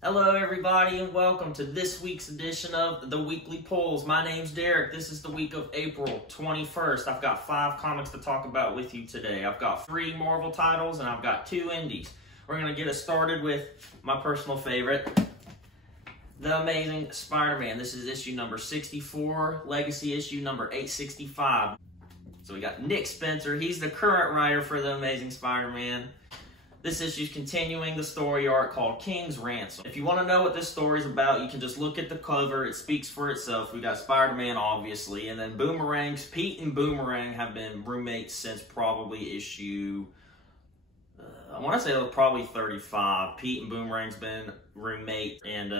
Hello everybody and welcome to this week's edition of the Weekly Polls. My name's Derek. This is the week of April 21st. I've got 5 comics to talk about with you today. I've got 3 Marvel titles and I've got 2 indies. We're going to get us started with my personal favorite, The Amazing Spider-Man. This is issue number 64, Legacy issue number 865. So we got Nick Spencer. He's the current writer for The Amazing Spider-Man. This issue is continuing the story arc called King's Ransom. If you want to know what this story is about, you can just look at the cover. It speaks for itself. We got Spider-Man, obviously, and then Boomerang's. Pete and Boomerang have been roommates since probably issue, I want to say it was probably 35. Pete and Boomerang's been roommates, and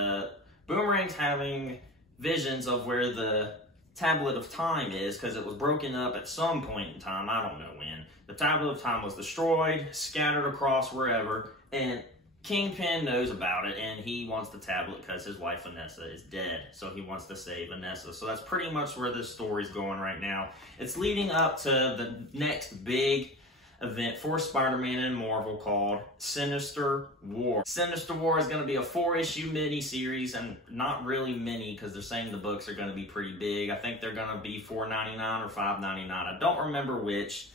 Boomerang's having visions of where the Tablet of Time is, because it was broken up at some point in time. I don't know when. The Tablet of Time was destroyed, scattered across wherever, and Kingpin knows about it, and he wants the tablet because his wife Vanessa is dead, so he wants to save Vanessa. So that's pretty much where this story's going right now. It's leading up to the next big event for Spider-Man and Marvel called Sinister War. Sinister War is going to be a 4-issue mini-series, and not really mini because they're saying the books are going to be pretty big. I think they're going to be $4.99 or $5.99. I don't remember which.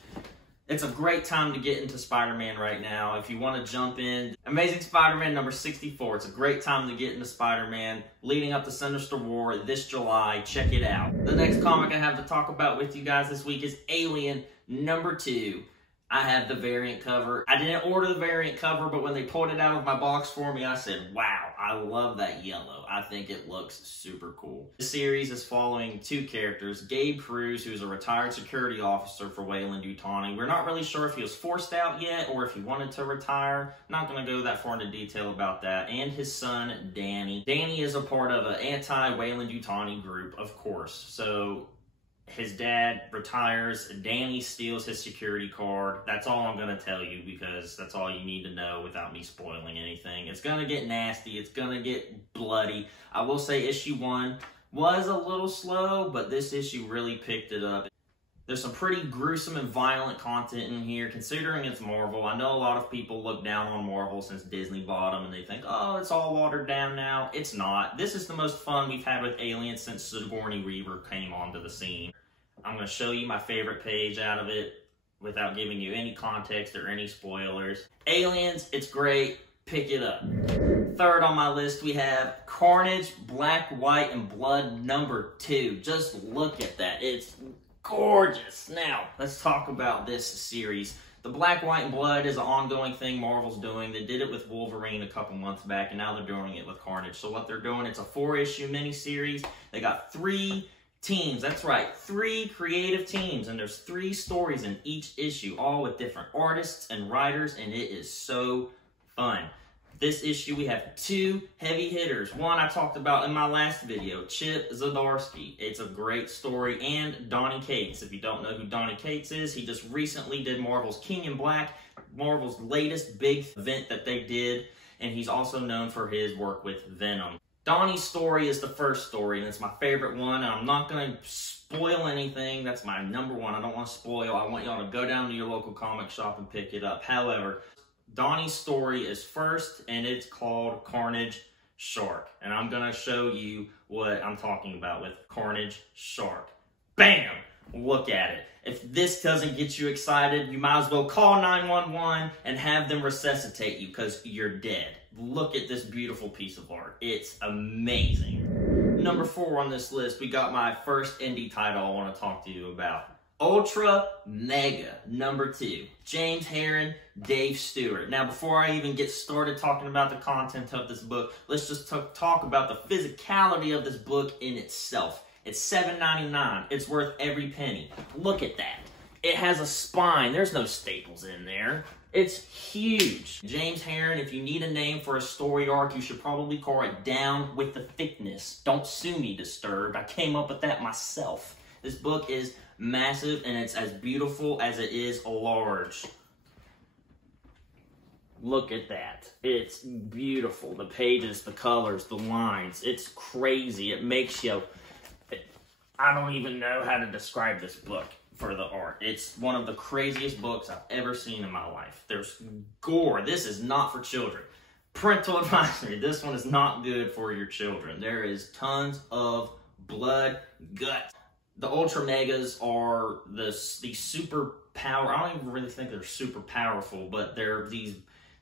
It's a great time to get into Spider-Man right now. If you want to jump in, Amazing Spider-Man number 64. It's a great time to get into Spider-Man leading up to Sinister War this July. Check it out. The next comic I have to talk about with you guys this week is Alien number 2. I have the variant cover. I didn't order the variant cover, but when they pulled it out of my box for me, I said, wow, I love that yellow. I think it looks super cool. The series is following 2 characters, Gabe Cruz, who's a retired security officer for Weyland-Yutani. We're not really sure if he was forced out yet or if he wanted to retire. Not going to go that far into detail about that. And his son, Danny. Danny is a part of an anti-Weyland-Yutani group, of course. So his dad retires, Danny steals his security card. That's all I'm going to tell you because that's all you need to know without me spoiling anything. It's going to get nasty. It's going to get bloody. I will say issue 1 was a little slow, but this issue really picked it up. There's some pretty gruesome and violent content in here, considering it's Marvel. I know a lot of people look down on Marvel since Disney bought them, and they think, oh, it's all watered down now. It's not. This is the most fun we've had with Alien since Sigourney Weaver came onto the scene. I'm going to show you my favorite page out of it without giving you any context or any spoilers. Aliens, it's great. Pick it up. Third on my list, we have Carnage, Black, White, and Blood number 2. Just look at that. It's gorgeous. Now, let's talk about this series. The Black, White, and Blood is an ongoing thing Marvel's doing. They did it with Wolverine a couple months back, and now they're doing it with Carnage. So what they're doing, it's a 4-issue miniseries. They got 3 teams. That's right, 3 creative teams, and there's 3 stories in each issue, all with different artists and writers, and it is so fun. This issue, we have 2 heavy hitters. One I talked about in my last video, Chip Zdarsky. It's a great story, and Donny Cates. If you don't know who Donny Cates is, he just recently did Marvel's King in Black, Marvel's latest big event that they did, and he's also known for his work with Venom. Donnie's story is the first story, and it's my favorite one, and I'm not going to spoil anything. That's my number 1. I don't want to spoil. I want y'all to go down to your local comic shop and pick it up. However, Donnie's story is first, and it's called Carnage Shark. And I'm going to show you what I'm talking about with Carnage Shark. Bam! Look at it. If this doesn't get you excited, you might as well call 911 and have them resuscitate you because you're dead. Look at this beautiful piece of art. It's amazing. Number 4 on this list, we got my first indie title I want to talk to you about. Ultra Mega number 2. James Herron, Dave Stewart. Now, before I even get started talking about the content of this book, let's just talk about the physicality of this book in itself. It's $7.99. It's worth every penny. Look at that. It has a spine. There's no staples in there. It's huge. James Herron, if you need a name for a story arc, you should probably call it Down with the Thickness. Don't sue me, Disturbed. I came up with that myself. This book is massive, and it's as beautiful as it is large. Look at that. It's beautiful. The pages, the colors, the lines. It's crazy. It makes you... I don't even know how to describe this book for the art. It's one of the craziest books I've ever seen in my life. There's gore. This is not for children. Parental advisory, this one is not good for your children. There is tons of blood, guts. The Ultra Megas are these super power. I don't even really think they're super powerful, but they're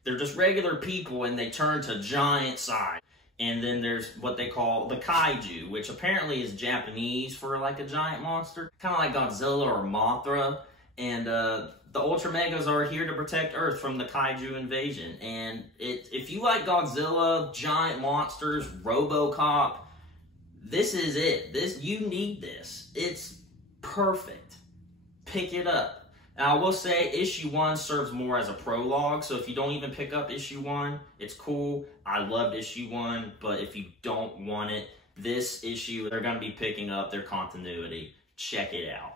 just regular people, and they turn to giant size. And then there's what they call the Kaiju, which apparently is Japanese for like a giant monster, kind of like Godzilla or Mothra. And the Ultra Megas are here to protect Earth from the Kaiju invasion. And if you like Godzilla, giant monsters, RoboCop, this is it. You need this. It's perfect. Pick it up. Now, I will say issue 1 serves more as a prologue, so if you don't even pick up issue 1, it's cool. I loved issue 1, but if you don't want it, this issue, they're going to be picking up their continuity. Check it out.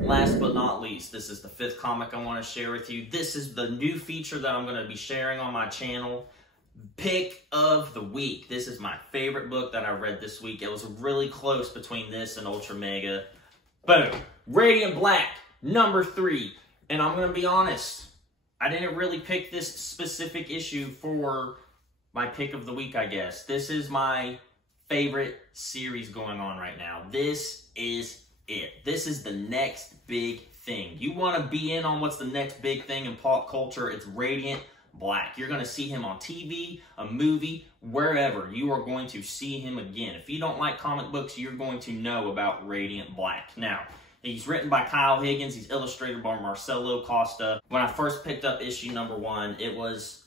Last but not least, this is the 5th comic I want to share with you. This is the new feature that I'm going to be sharing on my channel. Pick of the week. This is my favorite book that I read this week. It was really close between this and Ultra Mega. Boom. Radiant Black, number 3. And I'm going to be honest, I didn't really pick this specific issue for my pick of the week, I guess. This is my favorite series going on right now. This is it. This is the next big thing. You want to be in on what's the next big thing in pop culture? It's Radiant Black. You're going to see him on TV, a movie, wherever. You are going to see him again. If you don't like comic books, you're going to know about Radiant Black. Now, he's written by Kyle Higgins. He's illustrated by Marcelo Costa. When I first picked up issue number 1, it was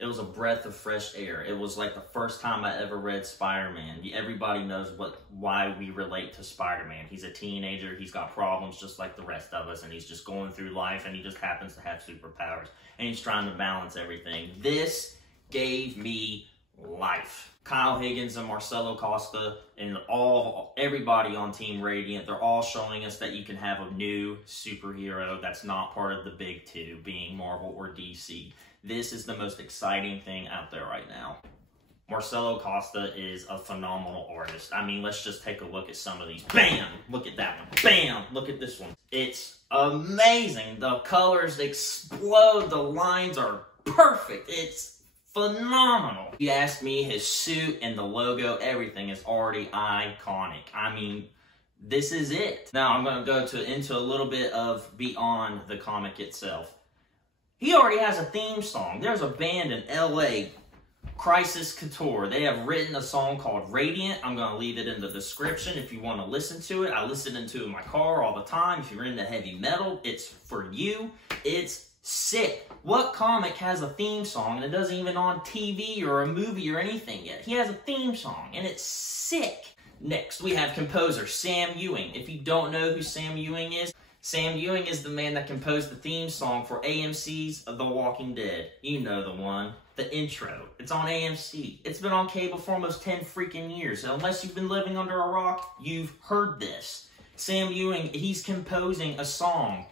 a breath of fresh air. It was like the first time I ever read Spider-Man. Everybody knows why we relate to Spider-Man. He's a teenager. He's got problems just like the rest of us, and he's just going through life, and he just happens to have superpowers, and he's trying to balance everything. This gave me life. Kyle Higgins and Marcelo Costa and everybody on Team Radiant, they're all showing us that you can have a new superhero that's not part of the big two, being Marvel or DC. This is the most exciting thing out there right now. Marcelo Costa is a phenomenal artist. I mean, let's just take a look at some of these. Bam! Look at that one. Bam! Look at this one. It's amazing. The colors explode. The lines are perfect. It's phenomenal. If you ask me, his suit and the logo, everything is already iconic. I mean, this is it. Now, I'm going to go into a little bit of beyond the comic itself. He already has a theme song. There's a band in LA, Crisis Couture. They have written a song called Radiant. I'm going to leave it in the description if you want to listen to it. I listen to it in my car all the time. If you're into heavy metal, it's for you. It's sick. What comic has a theme song and it doesn't even on TV or a movie or anything yet? He has a theme song and it's sick. Next, we have composer Sam Ewing. If you don't know who Sam Ewing is the man that composed the theme song for AMC's The Walking Dead. You know the one, the intro. It's on AMC. It's been on cable for almost 10 freaking years. So unless you've been living under a rock, you've heard this. Sam Ewing, he's composing a song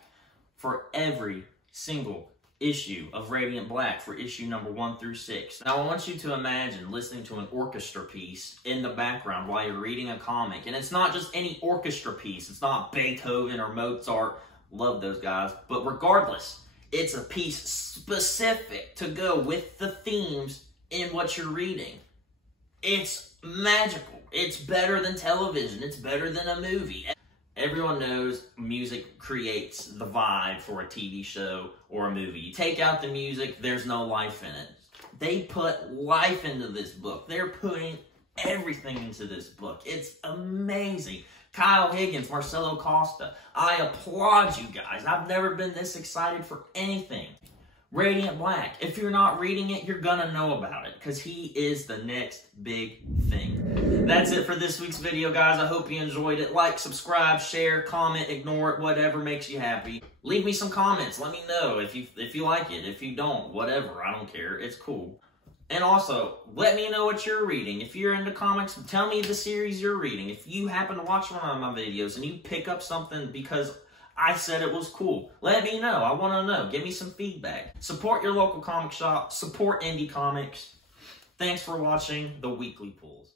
for every single issue of Radiant Black for issue number 1 through 6. Now, I want you to imagine listening to an orchestra piece in the background while you're reading a comic. And it's not just any orchestra piece. It's not Beethoven or Mozart. Love those guys. But regardless, it's a piece specific to go with the themes in what you're reading. It's magical. It's better than television. It's better than a movie. Everyone knows music creates the vibe for a TV show or a movie. You take out the music, there's no life in it. They put life into this book. They're putting everything into this book. It's amazing. Kyle Higgins, Marcelo Costa, I applaud you guys. I've never been this excited for anything. Radiant Black, if you're not reading it, you're gonna know about it because he is the next big thing. That's it for this week's video, guys. I hope you enjoyed it. Like, subscribe, share, comment, ignore it, whatever makes you happy. Leave me some comments. Let me know if you like it. If you don't, whatever. I don't care. It's cool. And also, let me know what you're reading. If you're into comics, tell me the series you're reading. If you happen to watch one of my videos and you pick up something because I said it was cool, let me know. I want to know. Give me some feedback. Support your local comic shop. Support indie comics. Thanks for watching The Weekly Pulls.